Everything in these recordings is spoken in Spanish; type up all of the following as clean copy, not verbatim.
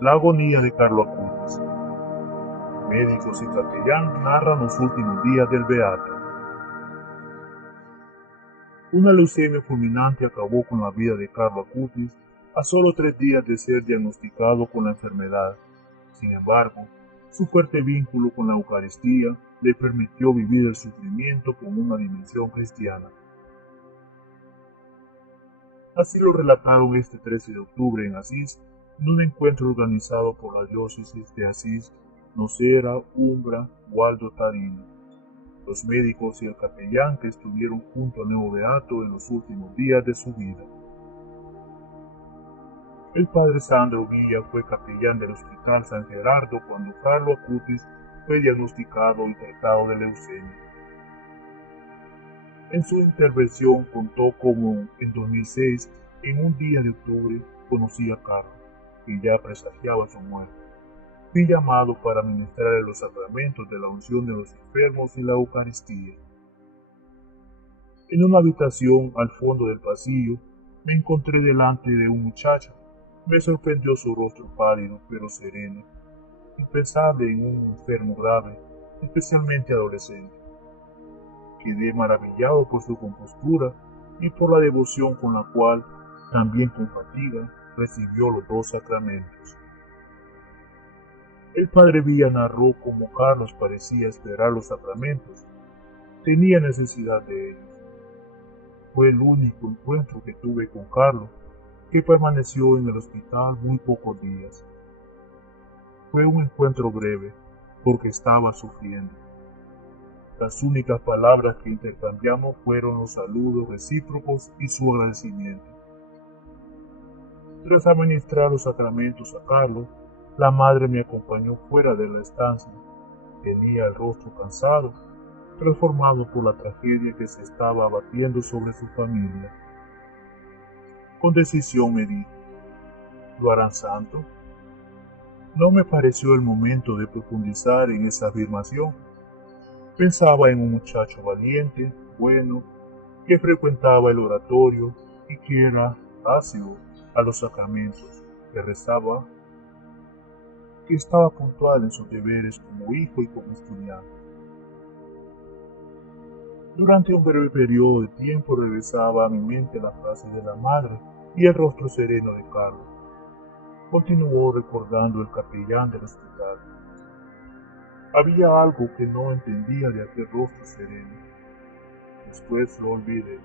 La agonía de Carlo Acutis. Médicos y capellán narran los últimos días del beato. Una leucemia fulminante acabó con la vida de Carlo Acutis a solo 3 días de ser diagnosticado con la enfermedad. Sin embargo, su fuerte vínculo con la Eucaristía le permitió vivir el sufrimiento con una dimensión cristiana. Así lo relataron este 13 de octubre en Asís, en un encuentro organizado por la diócesis de Asís, Nocera, Umbra, Waldo Tadino, los médicos y el capellán que estuvieron junto al nuevo beato en los últimos días de su vida. El padre Sandro Villa fue capellán del Hospital San Gerardo cuando Carlo Acutis fue diagnosticado y tratado de leucemia. En su intervención contó cómo en 2006, en un día de octubre, conocí a Carlo, que ya presagiaba su muerte. Fui llamado para ministrar los sacramentos de la unción de los enfermos y la Eucaristía. En una habitación al fondo del pasillo, me encontré delante de un muchacho. Me sorprendió su rostro pálido pero sereno, impensable en un enfermo grave, especialmente adolescente. Quedé maravillado por su compostura y por la devoción con la cual, también con fatiga, recibió los 2 sacramentos. El padre Villa narró cómo Carlos parecía esperar los sacramentos. Tenía necesidad de ellos. Fue el único encuentro que tuve con Carlos, que permaneció en el hospital muy pocos días. Fue un encuentro breve, porque estaba sufriendo. Las únicas palabras que intercambiamos fueron los saludos recíprocos y su agradecimiento. Tras administrar los sacramentos a Carlos, la madre me acompañó fuera de la estancia. Tenía el rostro cansado, transformado por la tragedia que se estaba abatiendo sobre su familia. Con decisión me dijo: ¿lo harán santo? No me pareció el momento de profundizar en esa afirmación. Pensaba en un muchacho valiente, bueno, que frecuentaba el oratorio y que era ácido a los sacramentos, que rezaba, que estaba puntual en sus deberes como hijo y como estudiante. Durante un breve periodo de tiempo regresaba a mi mente la frase de la madre y el rostro sereno de Carlos. Continuó recordando el capellán del hospital. Había algo que no entendía de aquel rostro sereno. Después lo olvidé.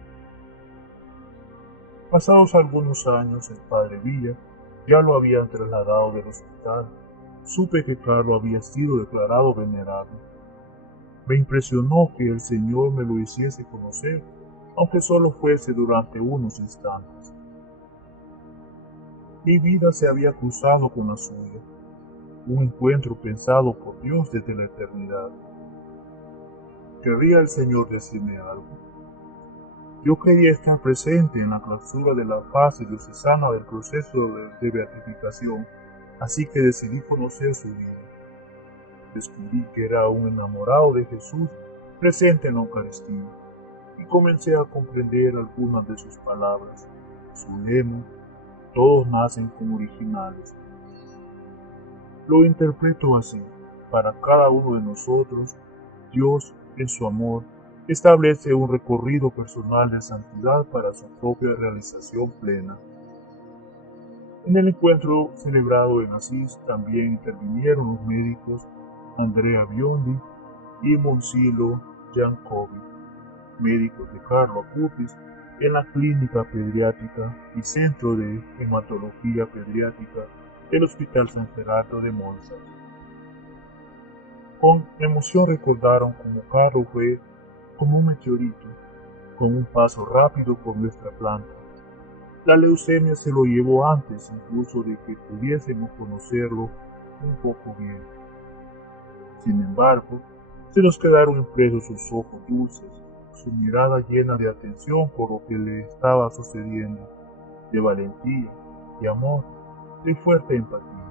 Pasados algunos años, el padre Villa ya lo habían trasladado del hospital. Supe que Carlos había sido declarado venerable. Me impresionó que el Señor me lo hiciese conocer, aunque solo fuese durante unos instantes. Mi vida se había cruzado con la suya, un encuentro pensado por Dios desde la eternidad. ¿Querría el Señor decirme algo? Yo quería estar presente en la clausura de la fase diocesana del proceso de beatificación, así que decidí conocer su vida. Descubrí que era un enamorado de Jesús presente en la Eucaristía, y comencé a comprender algunas de sus palabras. Su lema: todos nacen como originales. Lo interpreto así: para cada uno de nosotros, Dios, en su amor, establece un recorrido personal de santidad para su propia realización plena. En el encuentro celebrado en Asís también intervinieron los médicos Andrea Biondi y Monsilo Giancovi, médicos de Carlo Acutis en la Clínica Pediátrica y Centro de Hematología Pediátrica del Hospital San Gerardo de Monza. Con emoción recordaron cómo Carlo fue como un meteorito, con un paso rápido por nuestra planta. La leucemia se lo llevó antes incluso de que pudiésemos conocerlo un poco bien. Sin embargo, se nos quedaron impresos sus ojos dulces, su mirada llena de atención por lo que le estaba sucediendo, de valentía, de amor, de fuerte empatía.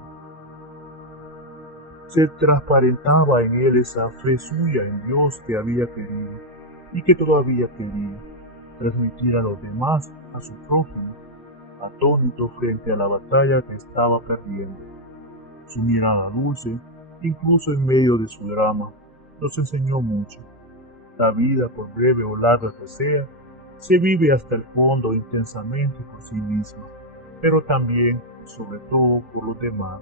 Se transparentaba en él esa fe suya en Dios que había querido y que todavía quería transmitir a los demás, a su prójimo, atónito frente a la batalla que estaba perdiendo. Su mirada dulce, incluso en medio de su drama, nos enseñó mucho. La vida, por breve o larga que sea, se vive hasta el fondo intensamente por sí misma, pero también, y sobre todo, por los demás.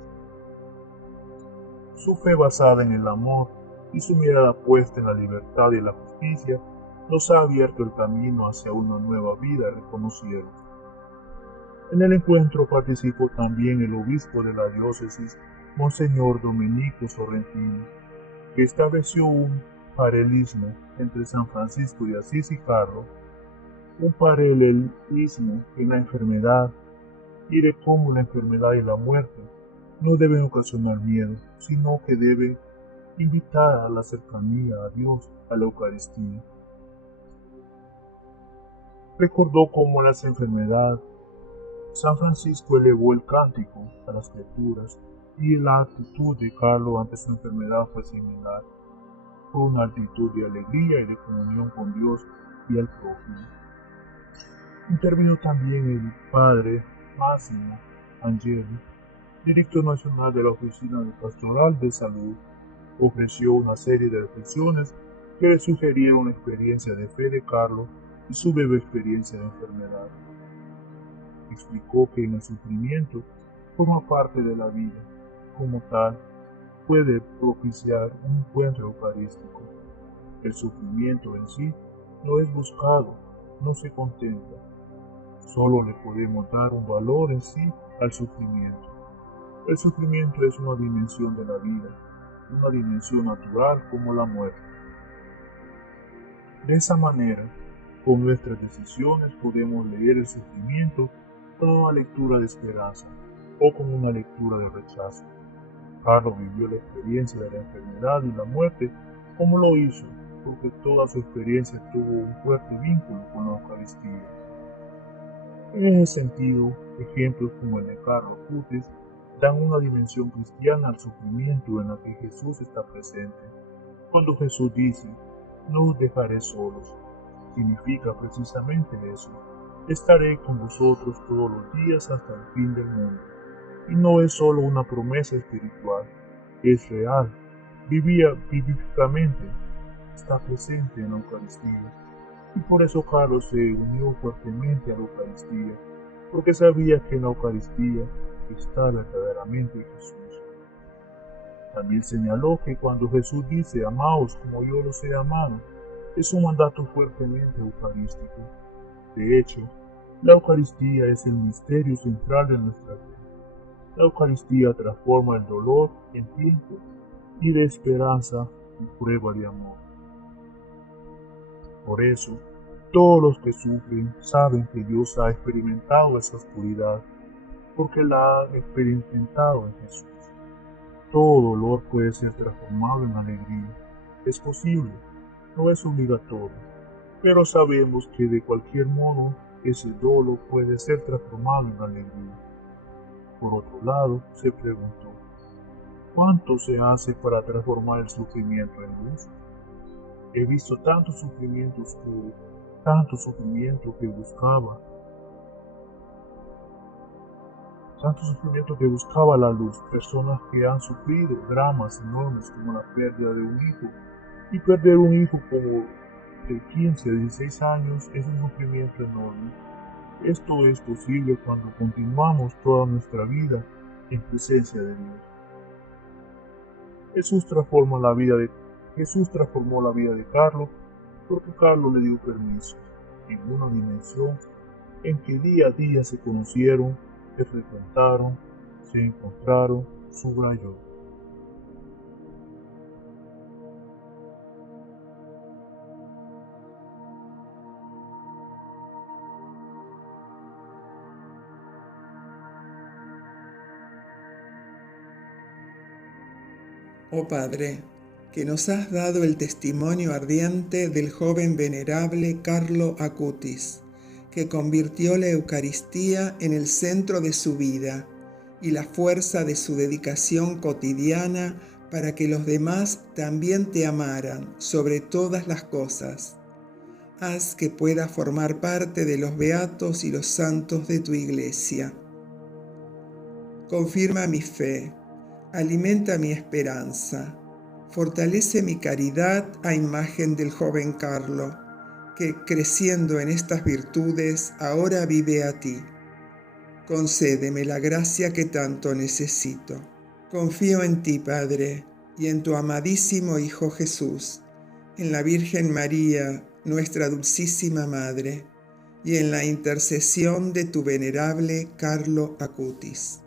Su fe basada en el amor y su mirada puesta en la libertad y la justicia nos ha abierto el camino hacia una nueva vida, reconocieron. En el encuentro participó también el obispo de la diócesis, Monseñor Domenico Sorrentino, que estableció un paralelismo entre San Francisco de Asís y Carlos, un paralelismo en la enfermedad y de cómo la enfermedad y la muerte no deben ocasionar miedo, sino que deben invitar a la cercanía a Dios, a la Eucaristía. Recordó cómo en las enfermedades San Francisco elevó el cántico a las criaturas y la actitud de Carlos ante su enfermedad fue similar. Fue una actitud de alegría y de comunión con Dios y el prójimo. Intervino también el padre Máximo Angeli, director nacional de la Oficina de Pastoral de Salud. Ofreció una serie de reflexiones que le sugirieron la experiencia de fe de Carlos y su breve experiencia de enfermedad. Explicó que en el sufrimiento forma parte de la vida, como tal, puede propiciar un encuentro eucarístico. El sufrimiento en sí no es buscado, no se contempla. Solo le podemos dar un valor en sí al sufrimiento. El sufrimiento es una dimensión de la vida, una dimensión natural como la muerte. De esa manera, con nuestras decisiones podemos leer el sufrimiento con una lectura de esperanza o con una lectura de rechazo. Carlos vivió la experiencia de la enfermedad y la muerte como lo hizo, porque toda su experiencia tuvo un fuerte vínculo con la Eucaristía. En ese sentido, ejemplos como el de Carlos Acutis dan una dimensión cristiana al sufrimiento en la que Jesús está presente. Cuando Jesús dice, no os dejaré solos, significa precisamente eso. Estaré con vosotros todos los días hasta el fin del mundo. Y no es solo una promesa espiritual, es real, vivíficamente, está presente en la Eucaristía. Y por eso Carlos se unió fuertemente a la Eucaristía, porque sabía que en la Eucaristía está verdaderamente Jesús. También señaló que cuando Jesús dice, amaos como yo los he amado, es un mandato fuertemente eucarístico. De hecho, la Eucaristía es el misterio central de nuestra vida. La Eucaristía transforma el dolor en tiempo y de esperanza en prueba de amor. Por eso, todos los que sufren saben que Dios ha experimentado esa oscuridad, porque la ha experimentado en Jesús. Todo dolor puede ser transformado en alegría. Es posible, no es obligatorio, pero sabemos que de cualquier modo ese dolor puede ser transformado en alegría. Por otro lado, se preguntó, ¿cuánto se hace para transformar el sufrimiento en luz? He visto tanto sufrimiento oscuro, tanto sufrimiento que buscaba la luz, personas que han sufrido dramas enormes como la pérdida de un hijo, y perder un hijo como de 15 a 16 años es un sufrimiento enorme. Esto es posible cuando continuamos toda nuestra vida en presencia de Dios. Jesús transformó la vida de Carlos porque Carlos le dio permiso en una dimensión en que día a día se conocieron, se frecuentaron, se encontraron, subrayó. Oh Padre, que nos has dado el testimonio ardiente del joven venerable Carlo Acutis, que convirtió la Eucaristía en el centro de su vida y la fuerza de su dedicación cotidiana para que los demás también te amaran sobre todas las cosas. Haz que pueda formar parte de los beatos y los santos de tu Iglesia. Confirma mi fe. Alimenta mi esperanza. Fortalece mi caridad a imagen del joven Carlo, que, creciendo en estas virtudes, ahora vive a ti. Concédeme la gracia que tanto necesito. Confío en ti, Padre, y en tu amadísimo Hijo Jesús, en la Virgen María, nuestra dulcísima Madre, y en la intercesión de tu venerable Carlo Acutis.